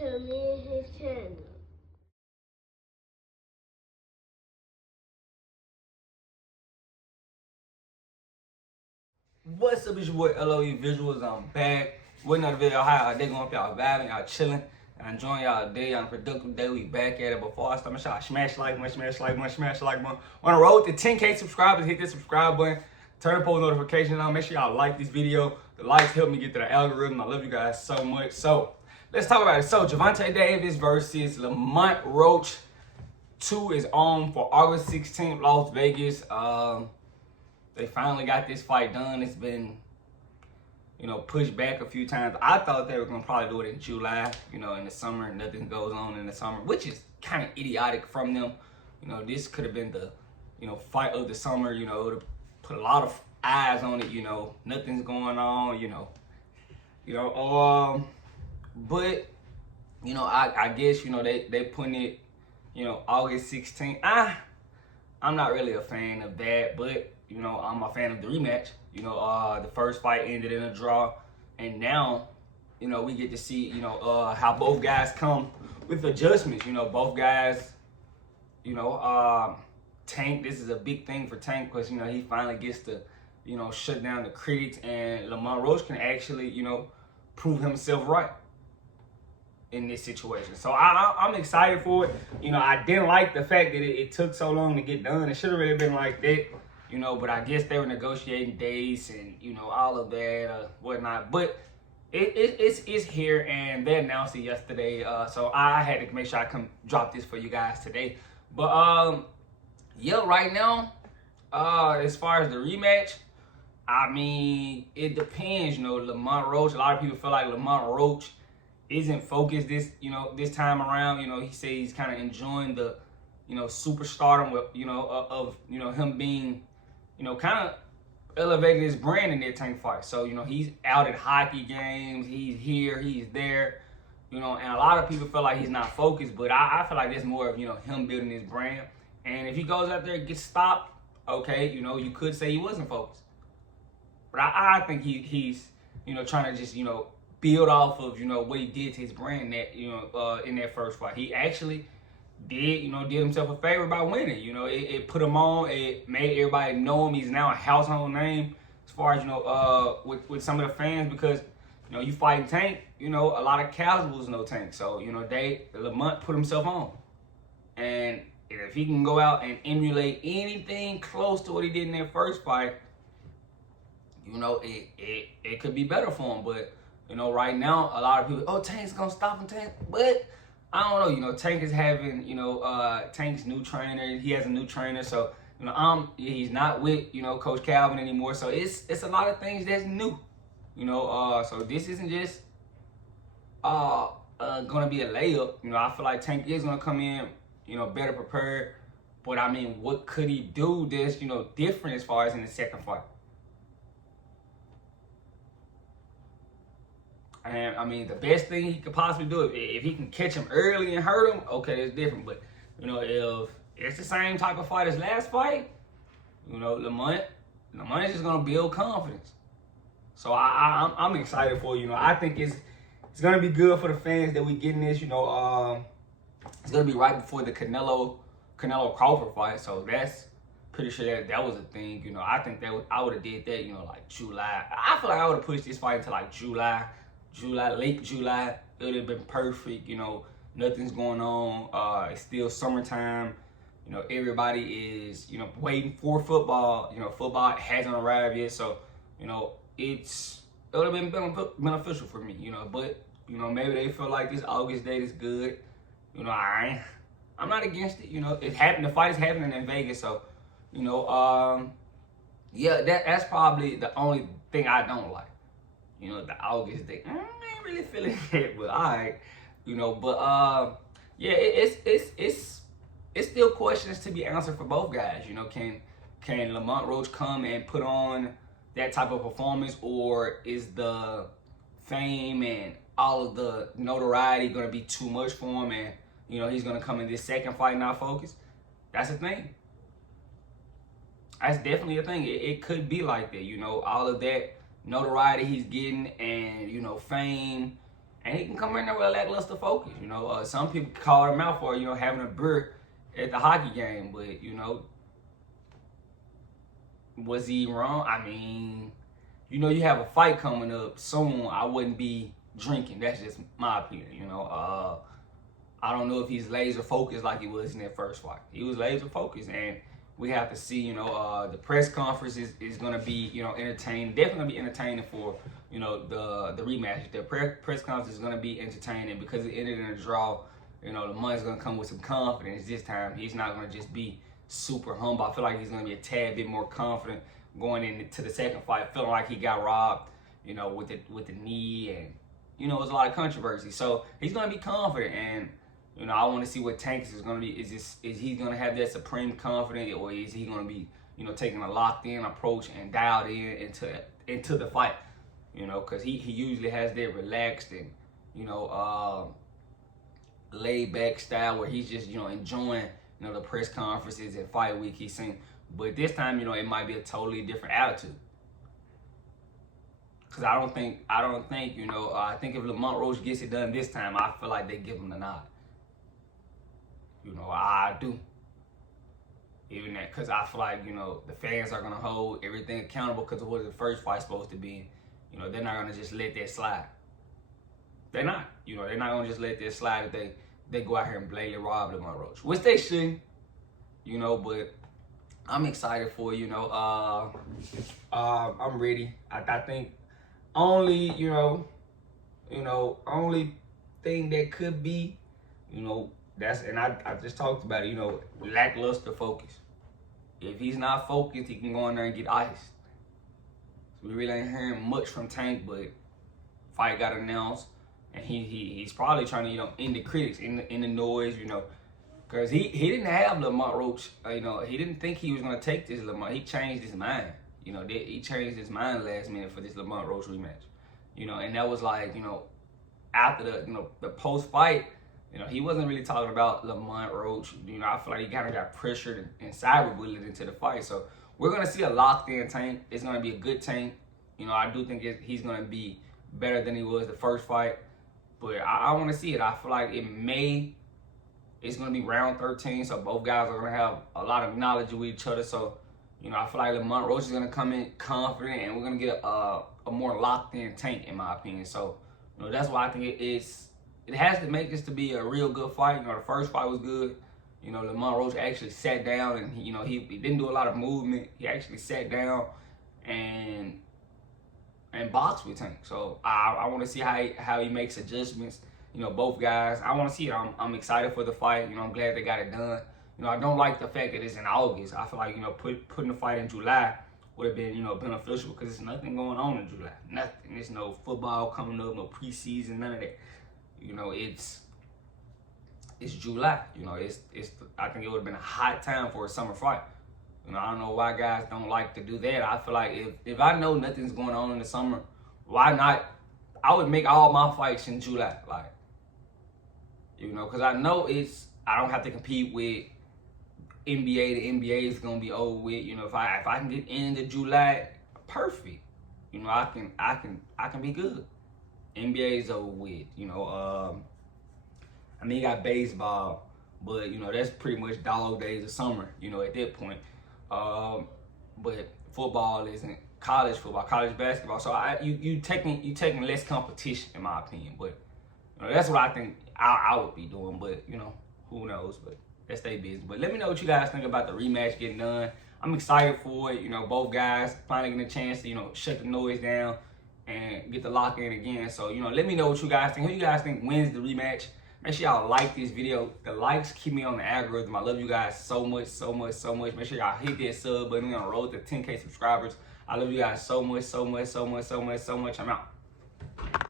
to me and his channel. What's up, it's your boy LOE Visuals. I'm back with another video. How they going? Y'all vibing, y'all chilling, and enjoying y'all day, y'all productive day. We back at it. Before I start, make sure I smash like button, smash like button, smash like button. On the road to 10K subscribers, hit the subscribe button, turn the post notifications on. Make sure y'all like this video. The likes help me get to the algorithm. I love you guys so much. So let's talk about it. So Gervonta Davis versus Lamont Roach 2 is on for August 16th, Las Vegas. They finally got this fight done. It's been, pushed back a few times. I thought they were going to probably do it in July, in the summer. Nothing goes on in the summer, which is kind of idiotic from them. This could have been the, fight of the summer, to put a lot of eyes on it, nothing's going on, but, I guess, they putting it, August 16th. I'm not really a fan of that, but, I'm a fan of the rematch. The first fight ended in a draw, and now, we get to see, how both guys come with adjustments. Both guys, Tank, this is a big thing for Tank because, he finally gets to, shut down the critics, and Lamont Roach can actually, prove himself right in this situation. So I'm excited for it. I didn't like the fact that it took so long to get done. It should have really been like that. But I guess they were negotiating dates and, all of that, whatnot. But it's here, and they announced it yesterday. So I had to make sure I come drop this for you guys today. But, yeah, right now, as far as the rematch, I mean, it depends. Lamont Roach, a lot of people feel like Lamont Roach isn't focused this time around. He says he's kind of enjoying the, superstardom with, of him being, kind of elevated his brand in that Tank fight. So, he's out at hockey games, he's here, he's there, and a lot of people feel like he's not focused, but I feel like that's more of, him building his brand. And if he goes out there and gets stopped, okay, you could say he wasn't focused. But I think he's, trying to just, build off of, what he did to his brand that, in that first fight. He actually did himself a favor by winning. It put him on. It made everybody know him. He's now a household name as far as, with some of the fans because, you fighting Tank, a lot of casuals know Tank. So, Lamont put himself on. And if he can go out and emulate anything close to what he did in that first fight, it could be better for him. But, right now, a lot of people, Tank's going to stop him, Tank. But I don't know, Tank is having, Tank's new trainer. He has a new trainer, so, he's not with, Coach Calvin anymore. So it's a lot of things that's new, so this isn't just gonna be a layup. I feel like Tank is gonna come in, better prepared. But I mean, what could he do that's, different as far as in the second fight? And I mean, the best thing he could possibly do, if he can catch him early and hurt him, okay, it's different. But, if it's the same type of fight as last fight, Lamont is just going to build confidence. So I'm excited for I think it's going to be good for the fans that we getting this. It's going to be right before the Canelo Crawford fight. So that's pretty sure that was a thing. I think I would have did that, like July. I feel like I would have pushed this fight into like late July. It would have been perfect. Nothing's going on. It's still summertime. Everybody is, waiting for football. Football hasn't arrived yet. So, it would have been beneficial for me, But, maybe they feel like this August date is good. I'm not against it. It happened. The fight is happening in Vegas. So, yeah, that's probably the only thing I don't like. The August date. I ain't really feeling it, but all right. Yeah, it's still questions to be answered for both guys. Can Lamont Roach come and put on that type of performance, or is the fame and all of the notoriety going to be too much for him, and he's going to come in this second fight not focused? That's a thing. That's definitely a thing. It could be like that. All of that notoriety he's getting and, fame, and he can come in there with a lackluster focus. Some people call him out for having a beer at the hockey game, but was he wrong? I mean, you have a fight coming up soon. I wouldn't be drinking. That's just my opinion. I don't know if he's laser focused like he was in that first fight. He was laser focused, and we have to see. The press conference is going to be entertaining. Definitely going to be entertaining for the rematch. The press conference is going to be entertaining because it ended in a draw. Lamont's going to come with some confidence this time. He's not going to just be super humble. I feel like he's going to be a tad bit more confident going into the second fight, feeling like he got robbed, with the knee, and it was a lot of controversy. So he's going to be confident, and I want to see what Tank is going to be. Is he going to have that supreme confidence, or is he going to be taking a locked in approach and dialed in into the fight? Because he usually has that relaxed and laid back style where he's just enjoying the press conferences and fight week he's seen. But this time, it might be a totally different attitude. Because I think, I think if Lamont Roach gets it done this time, I feel like they give him the nod. I do. Even that, because I feel like, the fans are going to hold everything accountable because of what the first fight's supposed to be. They're not going to just let that slide. They're not. They're not going to just let that slide if they go out here and blatantly rob Lamont Roach. Which they shouldn't. But I'm excited for I'm ready. I think only only thing that could be that's, and I just talked about it, lackluster focus. If he's not focused, he can go in there and get iced. So we really ain't hearing much from Tank, but fight got announced, and he's probably trying to end the critics in the noise, because he didn't have Lamont Roach. He didn't think he was gonna take this Lamont. He changed his mind. He changed his mind last minute for this Lamont Roach rematch. And that was like after the post fight. He wasn't really talking about Lamont Roach. I feel like he kind of got pressured and cyberbullied into the fight. So we're going to see a locked-in Tank. It's going to be a good Tank. I do think he's going to be better than he was the first fight. But I want to see it. I feel like it's going to be round 13. So both guys are going to have a lot of knowledge of each other. So, I feel like Lamont Roach is going to come in confident, and we're going to get a more locked-in Tank, in my opinion. So, that's why I think it has to make this to be a real good fight. The first fight was good. Lamont Roach actually sat down, and he didn't do a lot of movement. He actually sat down and boxed with Tank. So I want to see how he makes adjustments. Both guys. I want to see it. I'm excited for the fight. I'm glad they got it done. I don't like the fact that it's in August. I feel like putting the fight in July would have been beneficial because there's nothing going on in July. Nothing. There's no football coming up, no preseason, none of that. It's July. I think it would have been a hot time for a summer fight. I don't know why guys don't like to do that. I feel like if I know nothing's going on in the summer, why not? I would make all my fights in July, because I know I don't have to compete with NBA. The NBA is gonna be over with. If I can get into July, perfect. I can be good. NBA is over with. You got baseball, but that's pretty much dog days of summer. At that point, but football isn't college football, college basketball. So you taking less competition, in my opinion. But that's what I think I would be doing. But who knows? But that's their business. But let me know what you guys think about the rematch getting done. I'm excited for it. Both guys finally getting a chance to shut the noise down and get the lock in again. So let me know what you guys think. Who you guys think wins the rematch? Make sure y'all like this video. The likes keep me on the algorithm. I love you guys so much, so much, so much. Make sure y'all hit that sub button. We're on the road to 10K subscribers. I love you guys so much, so much, so much, so much, so much. I'm out.